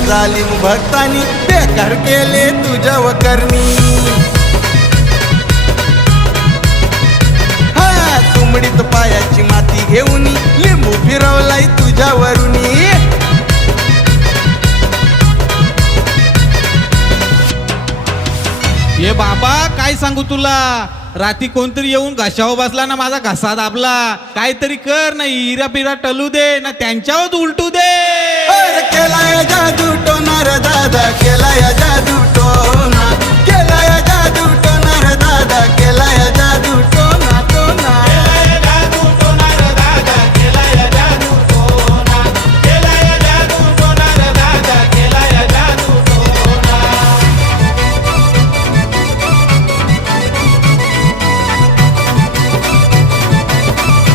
जालिम भक्तानी बेकार केले तुझ्यावर करणी. हा तुंबडीत पायाची माती घेऊन लिंबू फिरवलाय तुझ्यावरुनी. ये बाबा काय सांगू तुला, रात्री कोणतरी येऊन घशावर बसला ना माझा घसा दाबला. काहीतरी कर ना, हिरा पिरा टलू दे ना, त्यांच्यावर उलटू दे. केलाय जादू टोनार दादा, केलाय जादू टोना, केलाय जादू टोनार दादा, केलाय